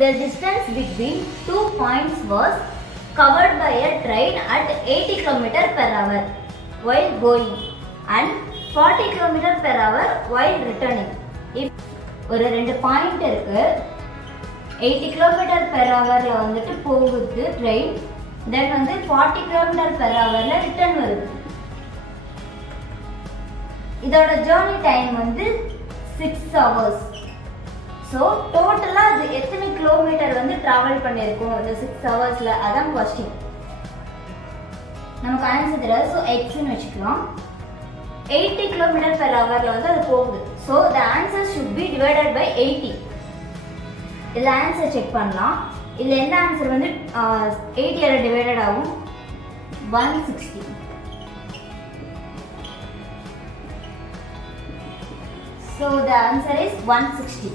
The distance between 2 points was covered by a train at 80 km per hour while going and 40 km per hour while returning. If ஒரு ரெண்டு point இருக்கு, 80 km per hourல வந்துட்டு போகுது train, தென் வந்து 40 km per hourல return வருது. இதோட journey time வந்து 6 hours. So டோட்டலாக அது எத்தனை கிலோமீட்டர் வந்து ட்ராவல் பண்ணியிருக்கோம் இந்த 6 ஹவர்ஸில், அதான் கொஸ்டின். நமக்கு ஆன்சர் தெரியாது, ஸோ எக்ஸ்ன்னு வச்சுக்கலாம். 80 km per hourல வந்து அது போகுது. So the answer should be divided by 80. இதில் ஆன்சர் செக் பண்ணலாம். இதில் என்ன ஆன்சர் வந்து 80 டிவைடட் ஆகும், 160. So the answer is 160.